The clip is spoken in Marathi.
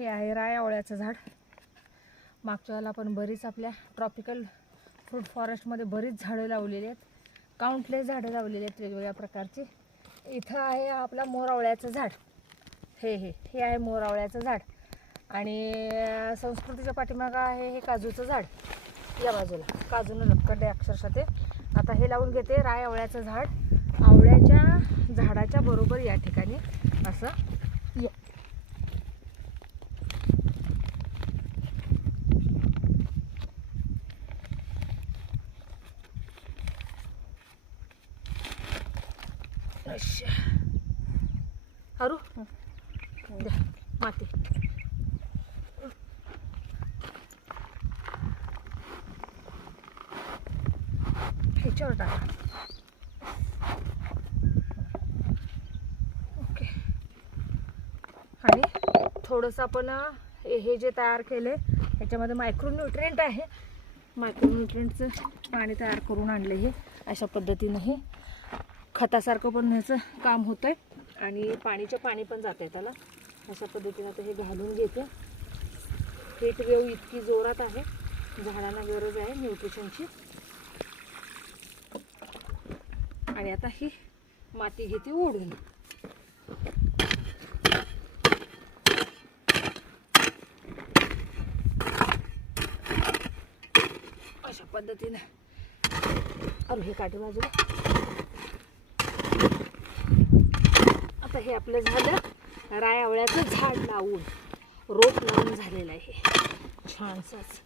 हे आहे राय आवळ्याचं झाड. मागच्या वेळेला आपण बरीच आपल्या ट्रॉपिकल फ्रूट फॉरेस्टमध्ये बरीच झाडं लावलेली आहेत. काउंटलेस झाडं लावलेली आहेत वेगवेगळ्या प्रकारची. इथं आहे आपला मोरावळ्याचं झाड. हे आहे मोरावळ्याचं झाड. आणि संस्कृतीच्या पाठीमागं आहे हे काजूचं झाड. या बाजूला काजूनं लटकडे अक्षरशः ते. आता हे लावून घेते राय आवळ्याचं झाड. आवळ्याच्या झाडाच्या बरोबर या ठिकाणी असं हरू द्या माती. ह्याच्यावर टाका. ओके. आणि थोडंसं आपण हे जे तयार केले ह्याच्यामध्ये मायक्रोन्यूट्रिएंट आहे. मायक्रोन्यूट्रिएंटचं पाणी तयार करून आणलं. हे अशा पद्धतीनं हे खतासारखं पण ह्याचं काम होतं आहे आणि पाणी पण जात आहे त्याला. अशा पद्धतीनं आता हे घालून घेते. हीट वेव इतकी जोरात आहे, झाडांना गरज आहे न्यूट्रिशनची. आणि आता ही माती घेते ओढून. अशा पद्धतीनं अरे हे काठी बाजूला. आता हे आपलं झालं राय आवळ्याचं झाड लावून, रोप लावून झालेलं आहे छानसंच.